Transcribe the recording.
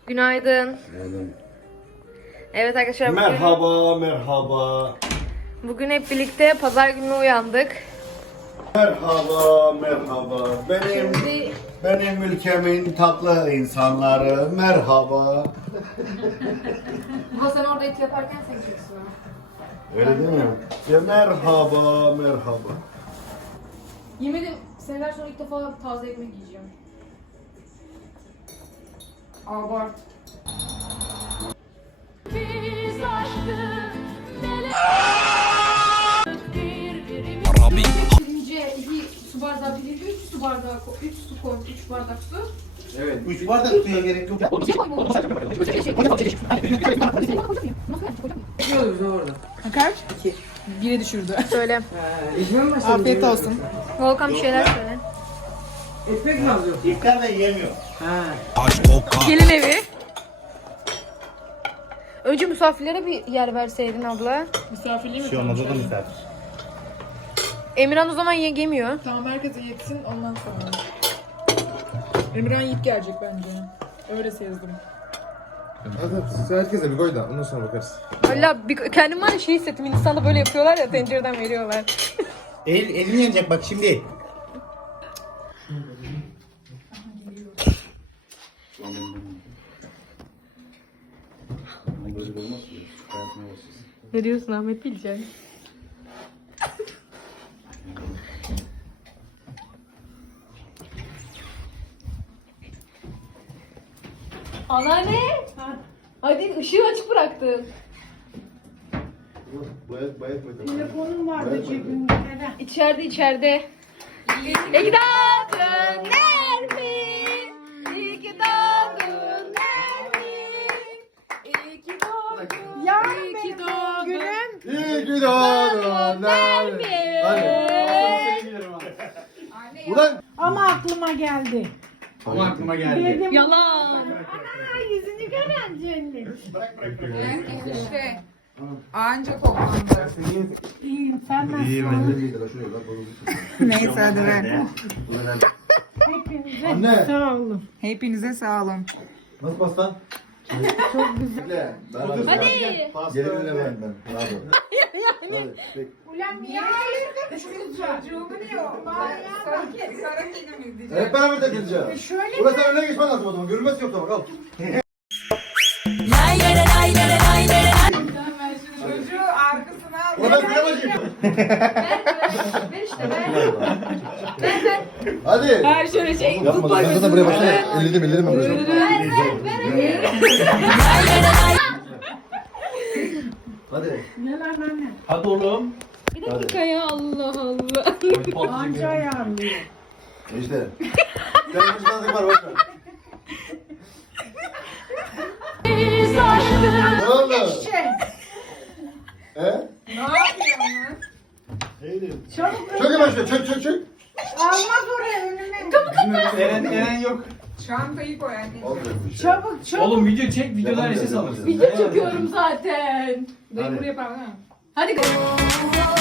Günaydın. Günaydın. Evet arkadaşlar Merhaba. bugün hep birlikte pazar günü uyandık. Merhaba. Benim ülkemin tatlı insanları. Merhaba. Hasan orada it yaparken sen çeksin ha. Öyle değil mi? Ya merhaba. Yemin ederim seneler sonra ilk defa taze ekmek yiyeceğim. Abart. Pirince 2 su bardağı pirince 3 su bardağı 3 su koy 3 bardak su. Evet. 3 bardak suya gerek yok. Kaç? 2. 1'e düşürdü. Söyle. Afiyet olsun. Volkan bir şeyler söyle. Ekmek mi alıyor? İftar da yiyemiyor. Gelin evi. Önce misafirlere bir yer verseydin abla. Misafirliği mi? Şey olmaz o da misafir. Emirhan o zaman yemiyor. Tamam herkese yetsin ondan sonra. Emirhan yiyip gelecek bence. Öyle sezdim. Hadi siz herkese bir koy da ondan sonra bakarız. Valla kendim var ya şey hissettim. Hindistan'da böyle yapıyorlar ya tencereden veriyorlar. Elini yanacak bak şimdi. Ne diyorsun Ahmet Bilcan? Anneanne! Hadi ışığı açık bıraktın. Telefonum vardı cebimde. İçeride. İyi ki doğdun Nermin. İyi ki doğdun Nermin. İyi ki doğdun. İyi ki doğdun. İyi ki doğdun Nermin. Ulan! Ama aklıma geldi. Ama aklıma geldi. Dedim, Yalan. ana yüzünü gören cennet. İşte. Anca toplandı. İyiyim, sen nasılsın? Neyse hadi ver. Hepinize Anne. sağ olun. Hepinize sağ olun. Nasıl pastan? Çok güzel. Hadi. Gelinle ben. Bravo. Hadi. peki. Ulan niye ağlıyorsun? Çocuğumu diyor. Sarı kedimiz diyeceğim. Hep beraber de gideceğiz. Şöyle Ulan sen öne geçmen lazım o zaman. Görünmesi yok tamam al. Çocuğu arkasına al. Ulan ben sinemacıyım. Ver işte ver. Hadi. Ver şöyle şey. Yapma lan. Ben de buraya baksana. Elledim ben buraya. Hadi. gel anne. Hadi oğlum. Bir dakika ya Allah Allah. Anca ayarlıyor. İşte. Sen vicdanlık var bak. Ne oldu? He? Ne yapıyorsun? Çabuk Çök hemen şuraya çök. almaz oraya önüme. Eren yok. Çantayı koy anneciğim. Olmuyor bir şey. Çabuk. Oğlum video çek, videolar ses alırsın. Video çekiyorum zaten. Dayı buraya bak ha. Hadi.